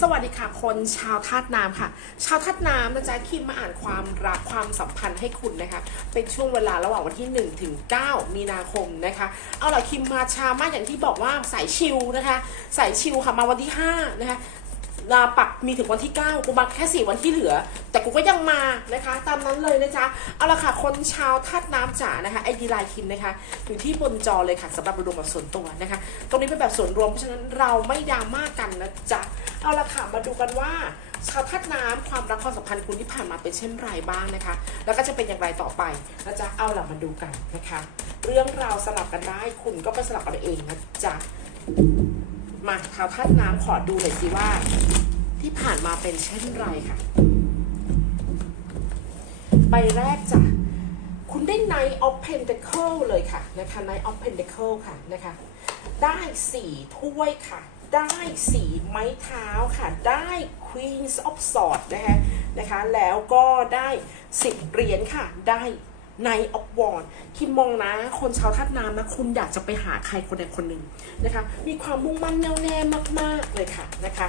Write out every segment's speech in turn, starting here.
สวัสดีค่ะคนชาวธาตุน้ำค่ะ ชาวธาตุน้ำนะจ๊ะคิมมาอ่านความรักความสัมพันธ์ให้คุณนะคะ เป็นช่วงเวลาระหว่างวันที่1ถึง9มีนาคมนะคะ เอาล่ะคิมมาช้ามากอย่างที่บอกว่าสายชิลนะคะ สายชิลค่ะมาวันที่5นะคะ ลาปักมีถึงวันที่ 9 กูมาแค่ 4 วันที่เหลือ แต่กูก็ยังมานะคะ ตามนั้นเลยนะจ๊ะ เอาละค่ะ คนชาวธาตุน้ำจ๋านะคะไอดีไลน์คิมนะคะ อยู่ที่บนจอเลยค่ะสำหรับดูแบบส่วนตัวนะคะ ตรงนี้เป็นแบบส่วนรวมเพราะฉะนั้นเราไม่ดราม่ากันนะจ๊ะ เอาละค่ะ มาดูกันว่าชาวธาตุน้ำความรักความสัมพันธ์คุณที่ผ่านมาเป็นเช่นไรบ้างนะคะ แล้วก็จะเป็นอย่างไรต่อไปนะจ๊ะ เอาล่ะมาดูกันนะคะ เรื่องราวสลับกันได้คุณก็ไปสลับกันเองนะจ๊ะ มาชาวธาตุน้ำขอดูหน่อยสิว่า ที่ผ่านมาเป็นเช่นไรค่ะ ใบแรกจ้ะคุณได้ Knight of Pentacle เลยค่ะนะคะ Knight of Pentacle ค่ะนะคะ ได้สี่ถ้วยค่ะ ได้สี่ไม้เท้าค่ะ ได้ Queen of Swords นะคะนะคะ แล้วก็ได้สิบเหรียญค่ะ ได้ Knight of Wands คิมมองนะ คนชาวธาตุน้ำนะ คุณอยากจะไปหาใครคนใดคนหนึ่งนะคะ มีความมุ่งมั่นแน่วแน่มาก ๆ เลยค่ะนะคะ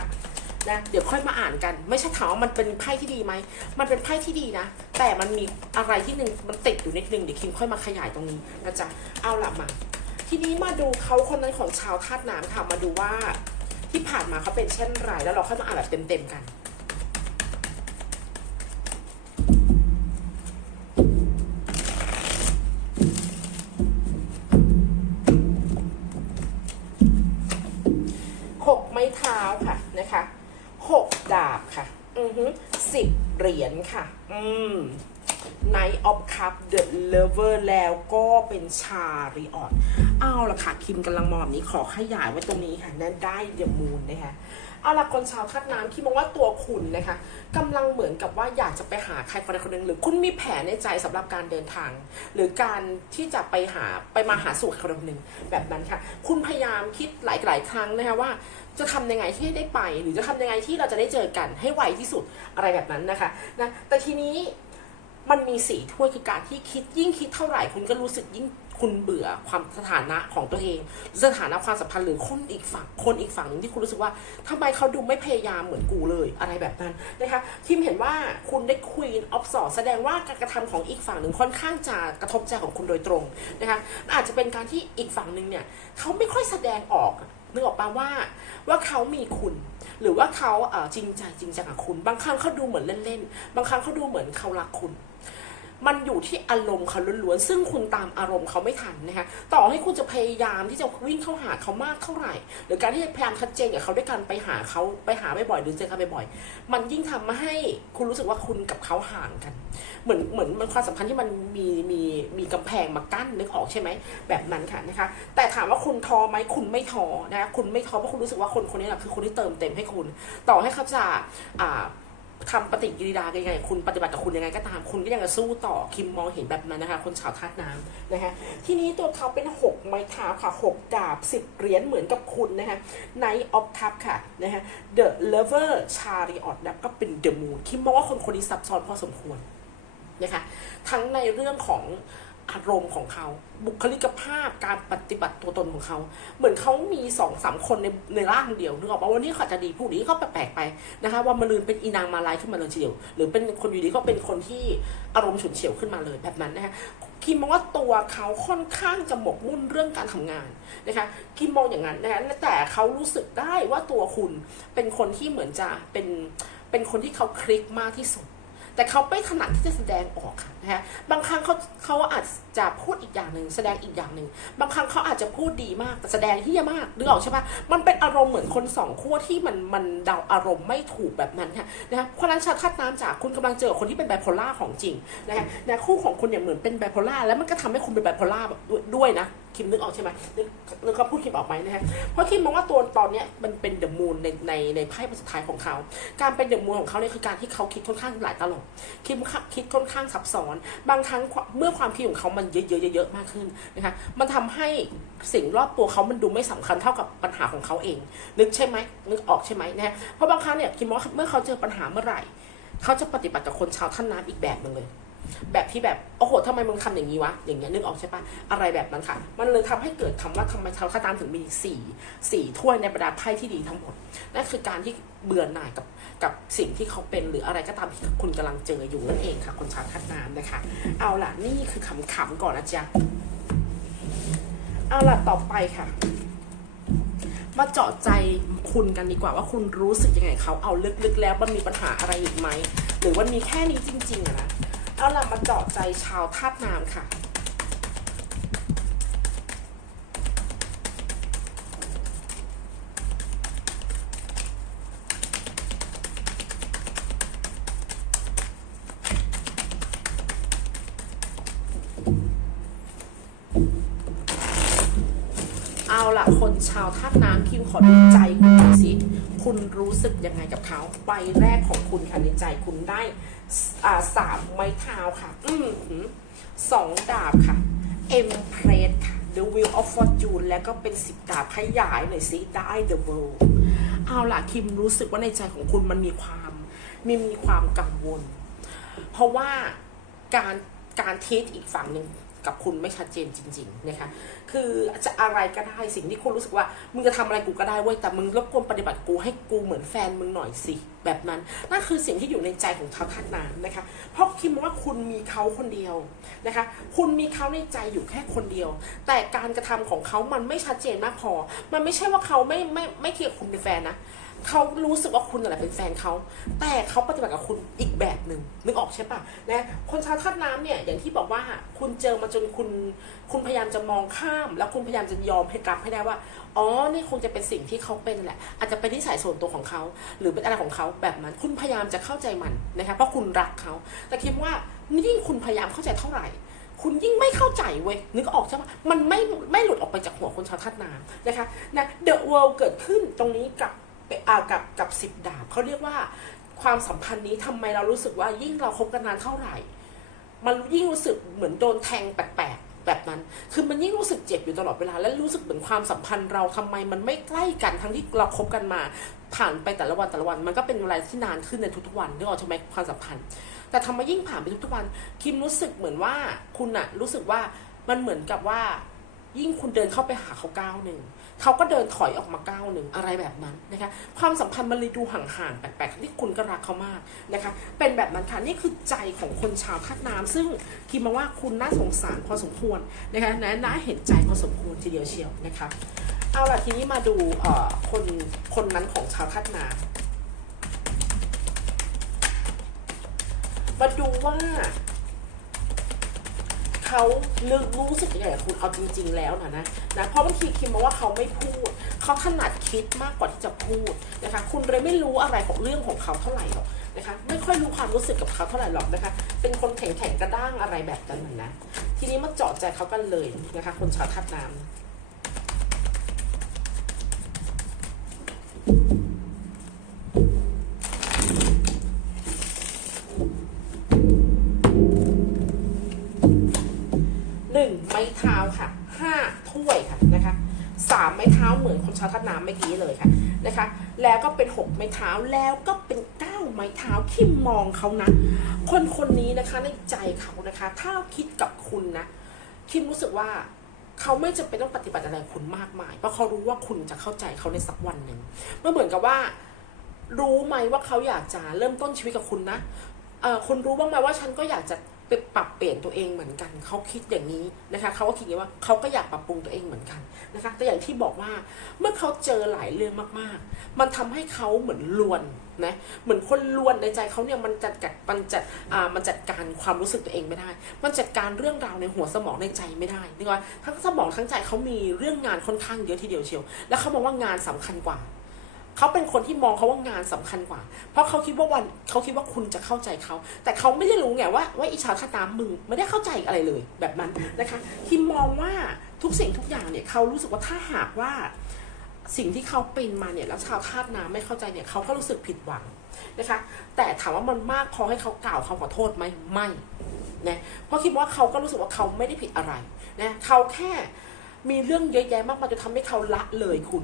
นะเดี๋ยวค่อยมาอ่านกัน ไม่ใช่ถามว่ามันเป็นไพ่ที่ดีไหม มันเป็นไพ่ที่ดีนะ แต่มันมีอะไรที่หนึ่งมันติดอยู่นิดนึงเดี๋ยวคิมค่อยมาขยายตรงนี้นะจ๊ะเอาละมา ทีนี้มาดูเขาคนนั้นของชาวธาตุน้ำค่ะมาดูว่าที่ผ่านมาเขาเป็นเช่นไรแล้วเราค่อยมาอ่านแบบเต็มๆกัน สิบเหรียญค่ะ อืม Night of Cup The Lover แล้วก็เป็นชาริออนเอาละค่ะ คิมกำลังมองแบบนี้ขอขยายไว้ตรงนี้ค่ะนั่นได้เดอะมูนนะคะ อาละคนชาวธาตุน้ำคิดมองว่าตัวคุณนะคะกำลังเหมือนกับว่าอยากจะไปหาใครคนใดคนหนึ่งหรือคุณมีแผนในใจสำหรับการเดินทาง หรือการที่จะไปหาไปมาหาสู่คนคนหนึ่งแบบนั้นค่ะ คุณพยายามคิดหลายๆครั้งนะคะว่าจะทำยังไงที่ได้ไป หรือจะทำยังไงที่เราจะได้เจอกันให้ไวที่สุดอะไรแบบนั้นนะคะนะแต่ทีนี้มันมีสีถ้วยคือการที่คิดยิ่งคิดเท่าไหร่คุณก็รู้สึกยิ่ง คุณเบื่อความสถานะของตัวเองสถานะความสัมพันธ์หรือคนอีกฝั่งคนอีกฝั่งหนึงที่คุณรู้สึกว่าทำไมเขาดูไม่พยายามเหมือนกูเลยอะไรแบบนั้นนะคะทีมเห็นว่าคุณได้ Queen of Swords แสดงว่าการกระทำของอีกฝั่งหนึ่งค่อนข้างจะกระทบใจของคุณโดยตรงนะคะอาจจะเป็นการที่อีกฝั่งหนึ่งเนี่ยเขาไม่ค่อยแสดงออกนึกออกปะว่าว่าเขามีคุณ หรือว่าเขาจริงใจจริงจังกับคุณ บางครั้งเขาดูเหมือนเล่นๆ บางครั้งเขาดูเหมือนเขารักคุณ มันอยู่ที่อารมณ์เขาล้วนๆ ซึ่งคุณตามอารมณ์เขาไม่ทันนะคะ ต่อให้คุณจะพยายามที่จะวิ่งเข้าหาเขามากเท่าไหร่ หรือการที่จะพยายามชัดเจนกับเขาด้วยการไปหาเขาไปหาบ่อยๆหรือเจอกันบ่อยๆ มันยิ่งทำให้คุณรู้สึกว่าคุณกับเขาห่างกัน เหมือนเหมือนมันความสัมพันธ์ที่มันมีมีมีกำแพงมากั้นนึกออกใช่ไหมแบบนั้นค่ะนะคะ แต่ถามว่าคุณท้อไหมคุณไม่ท้อนะคะคุณไม่ท้อเพราะคุณรู้สึกว่าคนคนนี้แหละคือคนที่เติมเต็มให้คุณ ต่อให้เขาจะอ่า ทำปฏิกิริยายังไง คุณปฏิบัติกับคุณยังไงก็ตามคุณก็ยังจะสู้ต่อคิมมองเห็นแบบนั้นนะคะ คนชาวธาตุน้ำนะคะ ทีนี้ตัวเขาเป็นหกไม้เท้าค่ะหกดาบสิบเหรียญเหมือนกับคุณนะคะ Knight of Cup ค่ะนะคะ The Lover Chariot แล้วก็เป็น The Moon คิมมองว่าคนคนนี้ซับซ้อนพอสมควรนะคะ ทั้งในเรื่องของ อารมณ์ของเขา บุคลิกภาพการปฏิบัติตัวตนของเขา เหมือนเขามีสองสามคนในในร่างเดียวนึกออกปะวันนี้เขาจะดีผู้นี้ก็แปลกๆไปนะคะว่ามาลืนเป็นอีนางมาลายขึ้นมาเลยทีเดียว หรือเป็นคนอยู่ดีก็เป็นคนที่อารมณ์ฉุนเฉียวขึ้นมาเลยแบบนั้นนะคะคิมมองว่าตัวเขาค่อนข้างจะหมกมุ่นเรื่องการทำงานนะคะคิมมองอย่างนั้นนะคะแต่เขารู้สึกได้ว่าตัวคุณเป็นคนที่เหมือนจะเป็นเป็นคนที่เขาคลิกมากที่สุด แต่เขาไม่ถนัดที่จะแสดงออกค่ะ นะคะบางครั้งเขาเขาอาจจะพูดอีกอย่างหนึ่งแสดงอีกอย่างหนึ่งบางครั้งเขาอาจจะพูดดีมากแต่แสดงที่มากนึกออกใช่ปะมันเป็นอารมณ์เหมือนคนสองขั้วที่มันมันเดาอารมณ์ไม่ถูกแบบนั้นค่ะนะคะเพราะนั้นชาวธาตุน้ำจากคุณกำลังเจอคนที่เป็นไบโพล่าของจริงนะคะนะคู่ของคุณเนี่ยเหมือนเป็นไบโพล่าแล้วมันก็ทำให้คุณเป็นไบโพล่าแบบด้วยนะคิมนึกออกใช่ไหมนึกนึกเขาพูดคิมออกไหมนะคะเพราะคิมมองว่าตัวตอนเนี้ยมันเป็นเดอะมูนในในในไพ่ใบสุดท้ายของเขา การเป็นเดอะมูนของเขาเนี่ยคือการที่เขาคิดค่อนข้างหลายตลบคิดคิดค่อนข้างซับซ้อนบางครั้งเมื่อความคิดของเขามันเยอะๆเยอะๆมากขึ้นนะคะมันทำให้สิ่งรอบตัวเขามันดูไม่สำคัญเท่ากับปัญหาของเขาเอง นึกใช่ไหมนึกออกใช่ไหมนะฮะเพราะบางครั้งเนี่ยคิดว่าเมื่อเขาเจอปัญหาเมื่อไหร่ เขาจะปฏิบัติกับคนชาวท่านน้ำอีกแบบหนึ่งเลย แบบที่แบบโอ้โหทำไมมึงทำอย่างนี้วะอย่างเงี้ยนึกออกใช่ปะอะไรแบบนั้นค่ะ มันเลยทำให้เกิดคำว่าทำไมชาวคาตามถึงมีสี่สี่ถ้วยในบรรดาไพ่ที่ดีทั้งหมดนั่นคือการที่เบื่อหน่ายกับกับสิ่งที่เขาเป็นหรืออะไรก็ตามที่คุณกำลังเจออยู่นั่นเองค่ะคนชาวคาตามนะคะ เอาล่ะนี่คือขำๆก่อนนะจ๊ะเอาล่ะต่อไปค่ะมาเจาะใจคุณกันดีกว่าว่าคุณรู้สึกยังไงเขาเอาลึกๆแล้วมันมีปัญหาอะไรอีกไหม หรือว่ามีแค่นี้จริงๆอะนะ เอาล่ะมาเจาะใจชาวธาตุน้ำค่ะ เอาล่ะคนชาวธาตุน้ำพิมขอดูใจคุณสิ คุณรู้สึกยังไงกับเขา ใบแรกของคุณค่ะในใจคุณได้ สามไม้เท้าค่ะอืมสองดาบค่ะ Empress ค่ะ The Wheel of Fortune แล้วก็เป็นสิบดาบขยายหน่อยสิได้ The World เอาล่ะคิมรู้สึกว่าในใจของคุณมันมีความมีมีความกังวล เพราะว่าการการเทสอีกฝั่งหนึ่ง กับคุณไม่ชัดเจนจริง ๆ นะคะ คือจะอะไรก็ได้สิ่งที่คุณรู้สึกว่า มึงจะทำอะไรกูก็ได้เว้ย แต่มึงรบกวนปฏิบัติกูให้กูเหมือนแฟนมึงหน่อยสิ แบบนั้น นั่นคือสิ่งที่อยู่ในใจของชาวธาตุน้ำนะคะ เพราะคิดว่าคุณมีเขาคนเดียวนะคะ คุณมีเขาในใจอยู่แค่คนเดียว แต่การกระทำของเขามันไม่ชัดเจนมากพอ มันไม่ใช่ว่าเขาไม่ไม่ไม่เคียดคุณเป็นแฟนนะ เขารู้สึกว่าคุณนั่นแหละเป็นแฟนเขา แต่เขาปฏิบัติกับคุณอีกแบบหนึ่งนึกออกใช่ปะนะคนชาวธาตุน้ำเนี่ยอย่างที่บอกว่าคุณเจอมาจนคุณ คุณพยายามจะมองข้าม แล้วคุณพยายามจะยอมให้กลับให้ได้ว่า อ๋อนี่คงจะเป็นสิ่งที่เขาเป็นแหละ อาจจะเป็นนิสัยส่วนตัวของเขา หรือเป็นอะไรของเขาแบบนั้น คุณพยายามจะเข้าใจมันนะคะเพราะคุณรักเขา แต่คิดว่ายิ่งคุณพยายามเข้าใจเท่าไหร่คุณยิ่งไม่เข้าใจเว้ยนึกออกใช่ปะมันไม่ไม่หลุดออกไปจากหัวคนชาวธาตุน้ำนะคะนะเดอะเวิลด์เกิดขึ้นตรงนี้กับ กับกับสิบดาบเขาเรียกว่าความสัมพันธ์นี้ทำไมเรารู้สึกว่ายิ่งเราคบกันนานเท่าไหร่ มันยิ่งรู้สึกเหมือนโดนแทงแปลกๆแบบนั้น คือมันยิ่งรู้สึกเจ็บอยู่ตลอดเวลา และรู้สึกเหมือนความสัมพันธ์เราทำไมมันไม่ใกล้กันทั้งที่เราคบกันมา ผ่านไปแต่ละวันแต่ละวัน มันก็เป็นเวลาที่นานขึ้นในทุกๆวันนึกออกใช่ไหมความสัมพันธ์ แต่ทำไมยิ่งผ่านไปทุกๆวัน คิมรู้สึกเหมือนว่าคุณอะรู้สึกว่ามันเหมือนกับว่า ยิ่งคุณเดินเข้าไปหาเขาก้าวหนึ่ง เขาก็เดินถอยออกมาก้าวหนึ่งอะไรแบบนั้นนะคะ ความสัมพันธ์มันเลยดูห่างๆแปลกๆที่คุณก็รักเขามากนะคะ เป็นแบบนั้นค่ะนี่คือใจของคนชาวธาตุน้ำซึ่งคิดมาว่าคุณน่าสงสารพอสมควรนะคะและน่าเห็นใจพอสมควรทีเดียวเชียวนะคะเอาล่ะทีนี้มาดูเอ่อคนคนนั้นของชาวธาตุน้ำมาดูว่า เขาลึกรู้สึกยังไงกับคุณเอาจริง ๆ แล้วนะนะนะเพราะบางทีคิมมาว่าเขาไม่พูด เขาถนัดคิดมากกว่าที่จะพูดนะคะ คุณเลยไม่รู้อะไรของเรื่องของเขาเท่าไหร่หรอกนะคะ ไม่ค่อยรู้ความรู้สึกกับเขาเท่าไหร่หรอกนะคะ เป็นคนแข็งแข็งๆกระด้างอะไรแบบนั้นนะนะ ทีนี้มาเจาะใจเขากันเลยนะคะ คนชาวธาตุน้ำ สามไม้เท้าเหมือนคนชาวธาน้ำเมื่อกี้เลยค่ะนะคะ แล้วก็เป็นหกไม้เท้าแล้วก็เป็นเก้าไม้เท้าที่มองเขานะ คนคนนี้นะคะในใจเขานะคะ ถ้าคิดกับคุณนะคิมรู้สึกว่าเขาไม่จำเป็นต้องปฏิบัติอะไรคุณมากมาย เพราะเขารู้ว่าคุณจะเข้าใจเขาในสักวันหนึ่งมันเหมือนกับว่า รู้ไหมว่าเขาอยากจะเริ่มต้นชีวิตกับคุณนะเออคุณรู้บ้างไหมว่าฉันก็อยากจะ ปปรับเปลี่ยนตัวเองเหมือนกัน เขาคิดอย่างนี้นะคะเขาก็คิดอย่างว่าเขาก็อยากปรับปรุงตัวเองเหมือนกันนะคะแต่อย่างที่บอกว่าเมื่อเขาเจอหลายเรื่องมากๆ มันทำให้เขาเหมือนลวนนะเหมือนคนลวนในใจเขาเนี่ยมันจัดการมันจัดอ่ามันจัดการความรู้สึกตัวเองไม่ได้ มันจัดการเรื่องราวในหัวสมองในใจไม่ได้นึกว่าทั้งสมองทั้งใจเขามีเรื่องงานค่อนข้างเยอะทีเดียวเชียว แล้วเขามองว่างานสำคัญกว่า เขาเป็นคนที่มองเขาว่างานสำคัญกว่า เพราะเขาคิดว่าวันเขาคิดว่าคุณจะเข้าใจเขา แต่เขาไม่ได้รู้ไงว่าว่าอิชาวธาตุน้ำมึงไม่ได้เข้าใจอะไรเลยแบบนั้นนะคะคิมมองว่าทุกสิ่งทุกอย่างเนี่ยเขารู้สึกว่าถ้าหากว่าสิ่งที่เขาเป็นมาเนี่ยแล้วชาวธาตุน้ำไม่เข้าใจเนี่ยเขาก็รู้สึกผิดหวังนะคะ แต่ถามว่ามันมากพอให้เขากล่าวคำขอโทษไหมไม่นะเพราะคิดว่าเขาก็รู้สึกว่าเขาไม่ได้ผิดอะไรนะเขาแค่มีเรื่องเยอะแยะมากมายจนทำให้เขาละเลยคุณ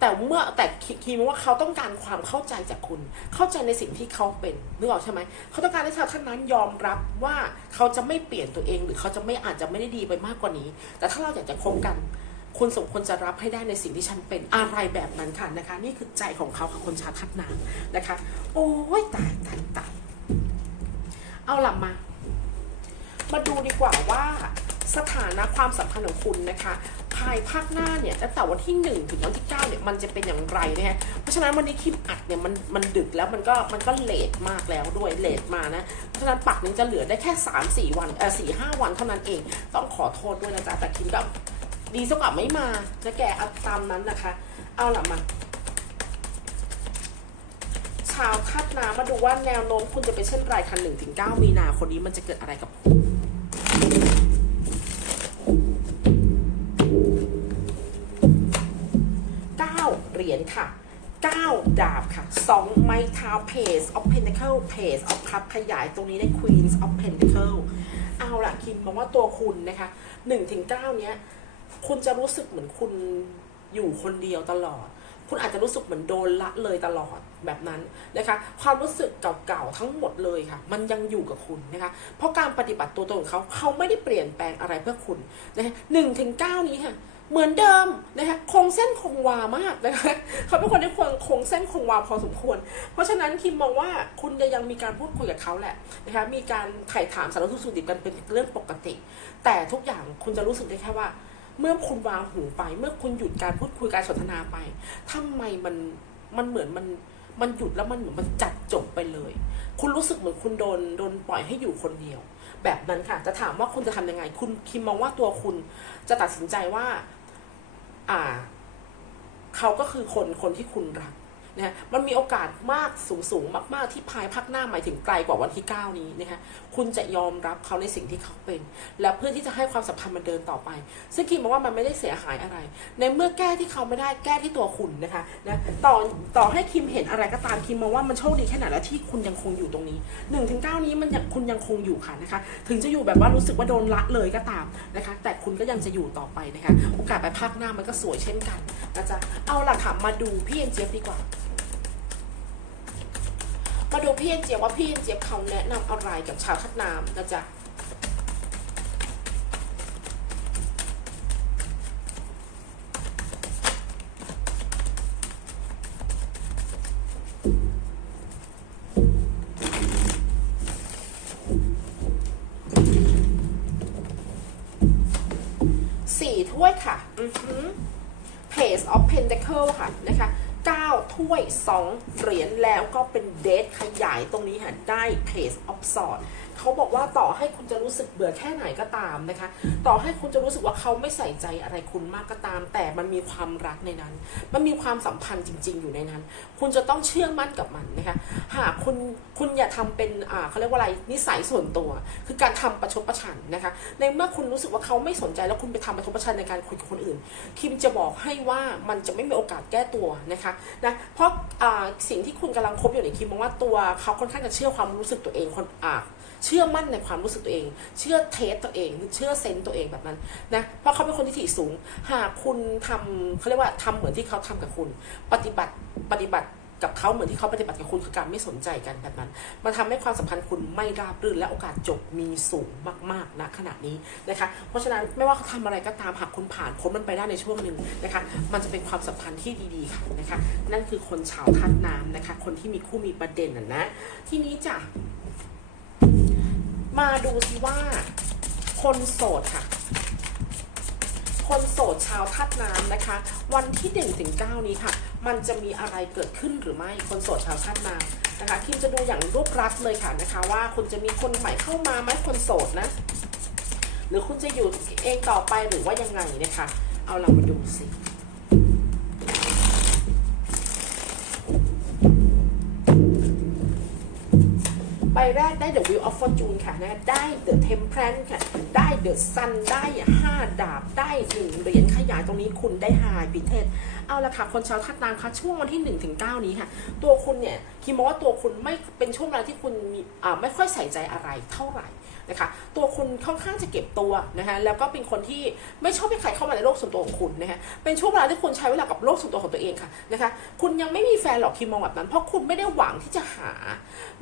แต่เมื่อแต่คิคิดว่าเขาต้องการความเข้าใจจากคุณ เข้าใจในสิ่งที่เขาเป็นนึกออกใช่ไหมเขาต้องการให้ชาวท่านนั้นยอมรับว่าเขาจะไม่เปลี่ยนตัวเอง หรือเขาจะไม่อาจจะไม่ได้ดีไปมากกว่านี้ แต่ถ้าเราอยากจะคบกัน คุณสมควรจะรับให้ได้ในสิ่งที่ฉันเป็นอะไรแบบนั้นค่ะนะคะ นี่คือใจของเขาค่ะคนชาวทัดนามนะคะ โอ้ยตายตายตายเอาหล่ะมา มาดูดีกว่าว่า สถานะความสัมพันธ์ของคุณนะคะ ภายภาคหน้าเนี่ยตั้งแต่วันที่ 1 ถึงวันที่ 9 เนี่ย มันจะเป็นอย่างไรนะฮะเพราะฉะนั้นวันนี้คลิปอัดเนี่ยมันมันดึกแล้วมันก็มันก็เลทมากแล้วด้วยเลทมานะ เพราะฉะนั้นปักนึงจะเหลือได้แค่ 3 4 วันเออสี่ห้าวันเท่านั้นเอง ต้องขอโทษด้วยนะจ๊ะแต่คิมก็ดีสักกว่าไม่มาจะแกเอาตามนั้นนะคะ เอาละมาชาวทัดนามาดูว่าแนวโน้มคุณจะเป็นเช่นไรคะหนึ่งถึงเก้ามีนาคนนี้มันจะเกิดอะไรกับคุณ ญค่ะเก้าดาบค่ะสองไม้เท้า Page of Pentacle Page of Cup ขยายตรงนี้ได้ Queens of Pentacle เอาละคิมมองว่าตัวคุณนะคะหนึ่งถึงเก้าเนี้ย คุณจะรู้สึกเหมือนคุณอยู่คนเดียวตลอด คุณอาจจะรู้สึกเหมือนโดนละเลยตลอดแบบนั้นนะคะ ความรู้สึกเก่าๆทั้งหมดเลยค่ะ มันยังอยู่กับคุณนะคะ เพราะการปฏิบัติตัวตนของเขาเขาไม่ได้เปลี่ยนแปลงอะไรเพื่อคุณนะคะหนึ่งถึงเก้านี้ค่ะ เหมือนเดิมนะคะคงเส้นคงวามากนะคะเขาเป็นคนที่ควรคงเส้นคงวาพอสมควร เพราะฉะนั้นคิมมองว่าคุณจะยังมีการพูดคุยกับเขาแหละนะคะมีการไถ่ถามสารทุกข์สุขดิบกันเป็นเรื่องปกติ แต่ทุกอย่างคุณจะรู้สึกได้แค่ว่า เมื่อคุณวางหูไป เมื่อคุณหยุดการพูดคุยการสนทนาไปทำไมมันมันเหมือนมันมันหยุดแล้วมันเหมือนมันจัดจบไปเลย คุณรู้สึกเหมือนคุณโดนโดนปล่อยให้อยู่คนเดียว แบบนั้นค่ะ จะถามว่าคุณจะทำยังไง คุณคิมมองว่าตัวคุณจะตัดสินใจว่า อ่า เขาก็คือคนคนที่คุณรัก นะฮะมันมีโอกาสมากสูงสูงมาก ๆ ที่ภายภาคหน้าหมายถึงไกลกว่าวันที่ 9 นี้นะคะคุณจะยอมรับเขาในสิ่งที่เขาเป็น และเพื่อที่จะให้ความสัมพันธ์มันเดินต่อไป ซึ่งคิมมองว่ามันไม่ได้เสียหายอะไร ในเมื่อแก้ที่เขาไม่ได้แก้ที่ตัวคุณนะคะนะต่อต่อให้คิมเห็นอะไรก็ตามคิมมองว่ามันโชคดีแค่ไหนแล้วที่คุณยังคงอยู่ตรงนี้1นถึงเนี้มันยังคุณยังคงอยู่ค่ะนะคะถึงจะอยู่แบบว่ารู้สึกว่าโดนละเลยก็ตามนะคะแต่คุณก็ยังจะอยู่ต่อไปนะคะโอกาสไปภาคหน้ามันก็สวยเช่นกันนะจ๊ะเอาล่ะค่ะมาดูพี่เอ็นเจี๊ยบดีกว่า มาดูพี่เอ็นเจี๊ยบว่าพี่เอ็นเจี๊ยบเขาแนะนำอะไรกับชาวทัดนามนะจ๊ะสี่ถ้วยค่ะ อือหือ Page of Pentacle ค่ะนะคะ ถ้วย 2 เหรียญแล้วก็เป็นเดทขยายตรงนี้ค่ะได้เพจออฟซอร์ เขาบอกว่าต่อให้คุณจะรู้สึกเบื่อแค่ไหนก็ตามนะคะ ต่อให้คุณจะรู้สึกว่าเขาไม่ใส่ใจอะไรคุณมากก็ตาม แต่มันมีความรักในนั้น มันมีความสัมพันธ์จริง ๆ อยู่ในนั้น คุณจะต้องเชื่อมั่นกับมันนะคะ หากคุณคุณอย่าทำเป็นอ่าเขาเรียกว่าอะไรนิสัยส่วนตัว คือการทำประชดประชันนะคะ ในเมื่อคุณรู้สึกว่าเขาไม่สนใจแล้วคุณไปทำประชดประชันในการคุยกับคนอื่น คิมจะบอกให้ว่ามันจะไม่มีโอกาสแก้ตัวนะคะนะเพราะสิ่งที่คุณกำลังคบอยู่ในคิมมองว่าตัวเขาค่อนข้างจะเชื่อความรู้สึกตัวเองคนอ่า เชื่อมั่นในความรู้สึกตัวเอง เชื่อเทสตัวเอง เชื่อเซนต์ตัวเองแบบนั้นนะเพราะเขาเป็นคนที่ถี่สูง หากคุณทำเขาเรียกว่าทำเหมือนที่เขาทำกับคุณ ปฏิบัติปฏิบัติกับเขาเหมือนที่เขาปฏิบัติกับคุณคือการไม่สนใจกันแบบนั้นมันทำให้ความสัมพันธ์คุณไม่ราบรื่นและโอกาสจบมีสูงมากๆณขณะนี้นะคะ เพราะฉะนั้นไม่ว่าเขาทำอะไรก็ตามหากคุณผ่านพ้นมันไปได้ในช่วงหนึ่งนะคะ มันจะเป็นความสัมพันธ์ที่ดีๆค่ะนะคะ นั่นคือคนชาวท่านน้ำนะคะ คนที่มีคู่มีประเด็นน่ะนะทีนี้จ้ะ มาดูสิว่า คนโสดค่ะ คนโสดชาวธาตุน้ำนะคะ วันที่1ถึง9นี้ค่ะ มันจะมีอะไรเกิดขึ้นหรือไม่คนโสดชาวธาตุน้ำนะคะคิมจะดูอย่างรวบรัดเลยค่ะนะคะ ว่าคุณจะมีคนใหม่เข้ามาไหมคนโสดนะ หรือคุณจะอยู่เองต่อไปหรือว่ายังไงนะคะ เอาเรามาดูสิ แรกได้ The Wheel of Fortune ค่ะนะได้ The Temperance ค่ะ ได้ The Sun ได้ 5 ดาบ ได้1เหรียญขยายตรงนี้คุณได้ High พิเทศ เอาละค่ะ คนชาวทัดนามค่ะช่วงวันที่1ถึง9นี้ค่ะ ตัวคุณเนี่ยคิดมองว่าตัวคุณไม่เป็นช่วงเวลาที่คุณมีอ่าไม่ค่อยใส่ใจอะไรเท่าไหร่ นะคะ ตัวคุณค่อนข้างจะเก็บตัวนะคะแล้วก็เป็นคนที่ไม่ชอบให้ใครเข้ามาในโลกส่วนตัวของคุณนะคะเป็นช่วงเวลาที่คุณใช้เวลากับโลกส่วนตัวของตัวเองค่ะนะคะคุณยังไม่มีแฟนหรอกคิมมองแบบนั้น เพราะคุณไม่ได้หวังที่จะหา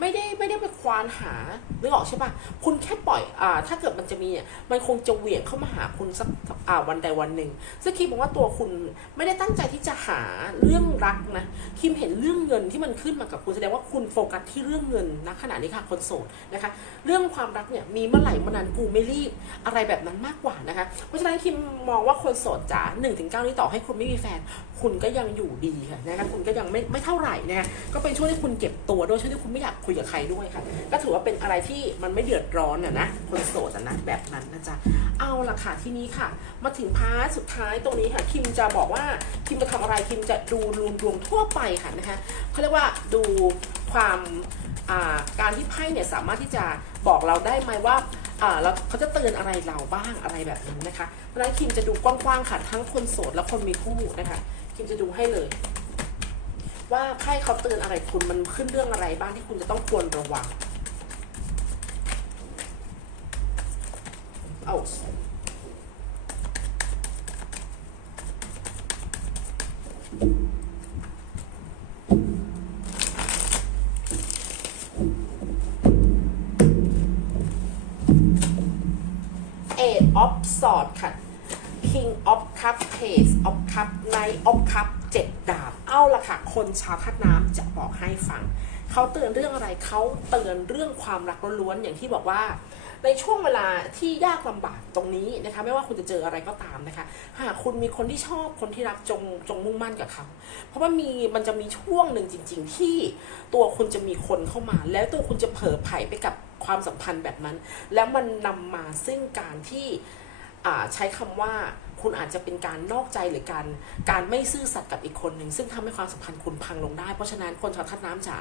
ไม่ได้ไม่ได้ไปควานหานึกออกใช่ปะคุณแค่ปล่อยอ่าถ้าเกิดมันจะมีเนี่ยมันคงจะเหวี่ยงเข้ามาหาคุณสักอ่าวันใดวันหนึ่งซึ่งคิมบอกว่าตัวคุณไม่ได้ตั้งใจที่จะหาเรื่องรักนะคิมเห็นเรื่องเงินที่มันขึ้นมากับคุณแสดงว่าคุณโฟกัสที่เรื่องเงินณขณะนี้ค่ะคนโสดนะคะ เรื่องความรักเนี่ยมีเมื่อไหร่เมื่อนั้นกูไม่รีบอะไรแบบนั้นมากกว่านะคะ เพราะฉะนั้นคิมมองว่าคนโสดจ๋าหนึ่งถึงเก้านี้ต่อให้คุณไม่มีแฟน คุณก็ยังอยู่ดีค่ะนะคะคุณก็ยังไม่ไม่เท่าไหร่นะะก็เป็นช่วงที่คุณเก็บตัวด้วยช่วงที่คุณไม่อยากคุยกับใครด้วยค่ะ ก็ถือว่าเป็นอะไรที่มันไม่เดือดร้อนอะนะคนโสดอะนะแบบนั้นนะจ๊ะเอาละค่ะที่นี้ค่ะ มาถึงพาร์ทสุดท้ายตรงนี้ค่ะ คิมจะบอกว่าคิมจะทำอะไรคิมจะดูรวมรวมๆทั่วไปค่ะนะคะเขาเรียกว่าดูความ การที่ไพ่เนี่ยสามารถที่จะบอกเราได้ไหมว่าเราเขาจะเตือนอะไรเราบ้างอะไรแบบนั้นนะคะเพราะฉะนั้นคิมจะดูกว้างๆค่ะทั้งคนโสดและคนมีคู่นะคะคิมจะดูให้เลย ว่าไพ่เขาเตือนอะไรคุณมันขึ้นเรื่องอะไรบ้างที่คุณจะต้องควรระวังเอา of Swords ค่ะ King of Cup Page of Cup Knight of Cup เจ็ดดาบ เอาละค่ะ คนชาวทัดน้ำจะบอกให้ฟัง เขาเตือนเรื่องอะไรเขาเตือนเรื่องความรักล้วนๆอย่างที่บอกว่า ในช่วงเวลาที่ยากลำบากตรงนี้นะคะ ไม่ว่าคุณจะเจออะไรก็ตามนะคะ หากคุณมีคนที่ชอบคนที่รักจงจงมุ่งมั่นกับเขา เพราะว่ามีมันจะมีช่วงหนึ่งจริง ๆ ที่ตัวคุณจะมีคนเข้ามา แล้วตัวคุณจะเผลอไผลไปกับความสัมพันธ์แบบนั้น แล้วมันนำมาซึ่งการที่ ใช้คำว่า คุณอาจจะเป็นการนอกใจหรือการการไม่ซื่อสัตย์กับอีกคนหนึ่งซึ่งทำให้ความสัมพันธ์คุณพังลงได้ เพราะฉะนั้นคนชาวทัดน้ำจ๋า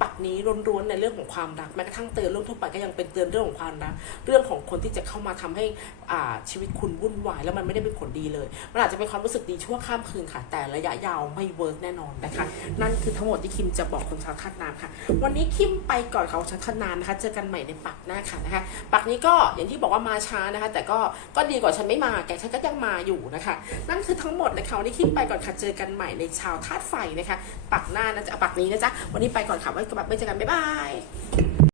ปักนี้ร้วนๆในเรื่องของความรักแม้กระทั่งเตือนเรื่องทั่วไปก็ยังเป็นเตือนเรื่องของความรักเรื่องของคนที่จะเข้ามาทำให้อ่าชีวิตคุณวุ่นวายแล้วมันไม่ได้เป็นผลดีเลยมันอาจจะเป็นความรู้สึกดีชั่วข้ามคืนค่ะ แต่ระยะยาวไม่เวิร์กแน่นอนนะคะนั่นคือทั้งหมดที่คิมจะบอกคนชาวทัดน้ำค่ะ วันนี้คิมไปก่อนเขาชาวทัดน้ำนะคะเจอกันใหม่ในปักหน้าค่ะนะคะปักนี้ก็อย่างที่บอกว่ามาช้านะคะ แต่ก็ก็ดีกว่าฉันไม่มาแกฉันก็ยังมาอยู่นะคะ นั่นคือทั้งหมดนะคะวันนี้คิดไปก่อนค่ะเจอกันใหม่ในชาวธาตุไฟนะคะ ปักหน้านะจ๊ะปักนี้นะจ๊ะวันนี้ไปก่อนค่ะไว้กับไม่เจอกันบ๊ายบาย